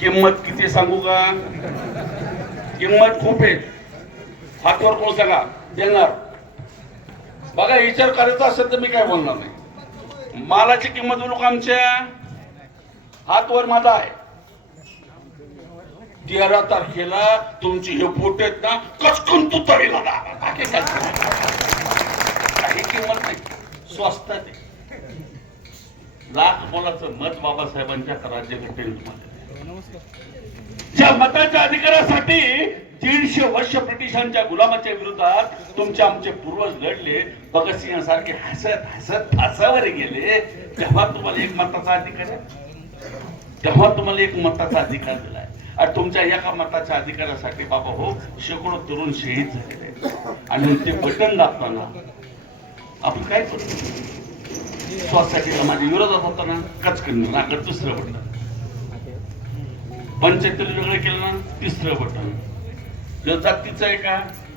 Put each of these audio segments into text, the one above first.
किंमत किती सांगू का? किंमत खूप आहे. हातवर कोण सांगा देणार? बघा, विचार करायचा असेल तर मी काय बोलणार नाही. मालाची किंमत लोक आमच्या हातवर माझा आहे. 13 तारखेला तुमची हे फोटो आहेत ना, कचकून तू तळीला काही किंमत नाही. स्वस्त आहे. लाख मोलाचं मत बाबासाहेबांच्या राज्यघटनेत तुम्हाला. ज्या मताच्या अधिकारासाठी 150 वर्ष ब्रिटिशांच्या गुलामाच्या विरोधात तुमचे आमचे पूर्वज लढले, भगतसिंह सारखे हसत हसत फासावर गेले, तेव्हा तुम्हाला एक मताचा अधिकार आहे. तेव्हा तुम्हाला एक मताचा अधिकार दिलाय. आणि तुमच्या एका मताच्या अधिकारासाठी बाबा हो शेकडो तरुण शहीद झालेले. आणि ते बटन दाबताना आपण काय करतो? सोसायटीला माझ्या विरोधात होता ना, कचकन नाकड दुसरं बटन. पंचायतीला वेगळं केलं ना, तिसरं बटन. जो जातीचं आहे का,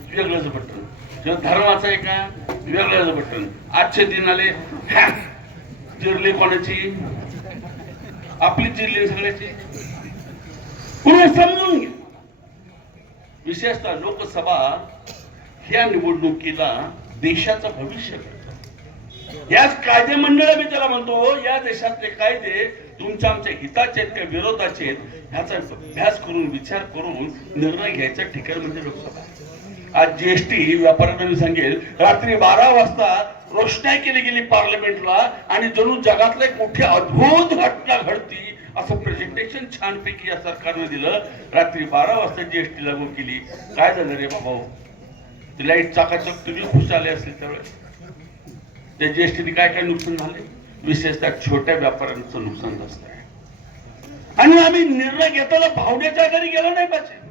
वेगळंच बटन. जो धर्माचं आहे का, वेगळंच बटन. आजचे दिन आले, चिरली कोणाची? आपली चिरली सगळ्याची. पुन्हा समजून घ्या. विशेषतः लोकसभा ह्या निवडणुकीला देशाचं भविष्य करतात. याच कायदे मंडळ मी त्याला म्हणतो, या देशातले कायदे तुमच्या आमच्या हिताचे आहेत का विरोधाचे आहेत, ह्याचा अभ्यास करून विचार करून निर्णय घ्यायचं ठिकाण म्हणजे लोकसभा. आज जीएसटी व्यापाऱ्यांना मी सांगेल, रात्री 12 वाजता रोषणाई केली गेली पार्लमेंटला आणि जणू जगातला एक मोठी अद्भुत घटना घडती असं प्रेझेंटेशन छानपैकी या सरकारने दिलं. रात्री 12 वाजता जीएसटी लागू केली. काय झालं रे बाबा? ती लाईट चाकाचक तुम्ही खुश आले असेल त्यावेळेस. त्या जीएसटीने काय काय नुकसान झाले? विशेषतः छोट्या व्यापाऱ्यांचं नुकसान जास्त आहे. आणि आम्ही निर्णय घेताना भावनेच्या आधारे गेलो नाही पाहिजे.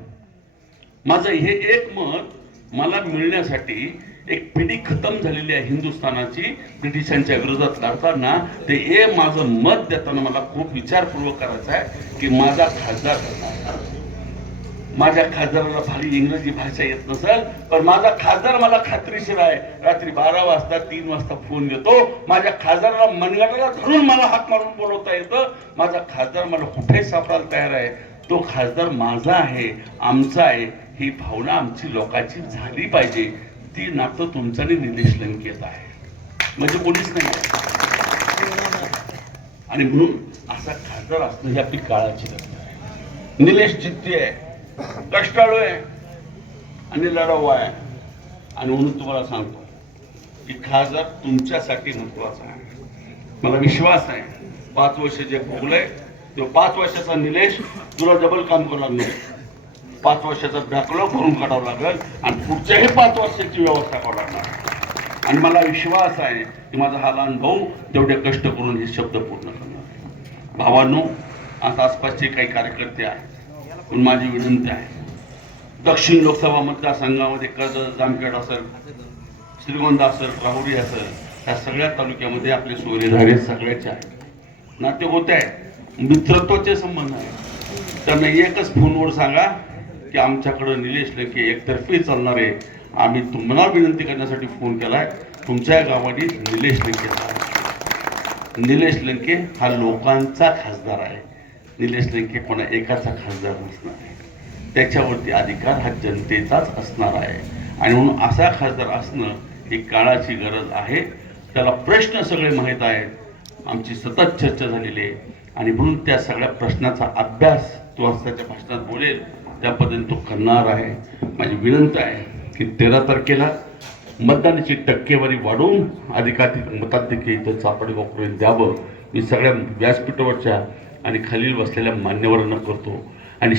माझं हे एक मत मला मिळण्यासाठी एक पिढी खतम झालेली आहे हिंदुस्थानाची ब्रिटिशांच्या विरोधात लढताना. ते माझं मत देताना मला खूप विचारपूर्वक करायचं आहे की माझा खासदार, माझ्या खासदाराला भारी इंग्रजी भाषा येत नसेल, पण माझा खासदार मला खात्रीशीर आहे. रात्री 12 वाजता 3 वाजता फोन देतो. माझ्या खासदाराला मनगटाला धरून मला हाक मारून बोलवता येतं. माझा खासदार मला कुठेही सापडायला तयार आहे. तो खासदार माझा आहे, आमचा आहे. ही भावना आमची लोकांची झाली पाहिजे. ती नातं तुमचं आणि निलेश लंकेत आहे, म्हणजे कोणीच नाही. आणि म्हणून असा खासदार असणं ही आपली काळाची गरज आहे. निलेश जिद्दी आहे, कष्टाळू आहे आणि लढाऊ आहे. आणि म्हणून तुम्हाला सांगतो की खासदार तुमच्यासाठी महत्वाचा आहे. मला विश्वास आहे 5 वर्ष जे भोगलंय तो 5 वर्षाचा निलेश तुला डबल काम करावं लागणार. 5 वर्षाचा बॅकलॉग भरून काढावं लागेल आणि पुढच्याही 5 वर्षाची व्यवस्था करावं लागणार. आणि मला विश्वास आहे की माझा हा लहान भाऊ तेवढे कष्ट करून हे शब्द पूर्ण करणार आहे. भावांनो, आता आसपासचे काही कार्यकर्ते आहेत, पण माझी विनंती आहे, दक्षिण लोकसभा मतदारसंघामध्ये कर्जत, जामखेड असेल, श्रीगोंदा असेल, राहुरी असेल, या सगळ्या तालुक्यामध्ये आपले सोयरेधारे सगळ्याचे आहेत, नाते होते आहेत, मित्रत्वाचे संबंध आहेत. त्यांना एकच फोनवर सांगा की आमच्याकडे निलेश लंके एकतर्फी चालणार आहे. आम्ही तुम्हाला विनंती करण्यासाठी फोन केलाय. तुमच्या गावाने निलेश लंके, निलेश लंके हा लोकांचा खासदार आहे. निलेश लंके कोणा एकाचा खासदार नसणार आहे. त्याच्यावरती अधिकार हा जनतेचाच असणार आहे. आणि म्हणून असा खासदार असणं ही काळाची गरज आहे. त्याला प्रश्न सगळे माहीत आहेत, आमची सतत चर्चा झालेली आहे. आणि म्हणून त्या सगळ्या प्रश्नाचा अभ्यास तो आज त्याच्या भाषणात बोलेल, त्या पद्धतीने तो करणार आहे. माझी विनंती आहे की 13 तारखेला मतदानाची टक्केवारी वाढवून अधिकाधिक मताधिक्य इथं चापडगावपर्यंत द्यावं. मी सगळ्या व्यासपीठावरच्या आणि खालील बसलेल्या मान्यवरांना करतो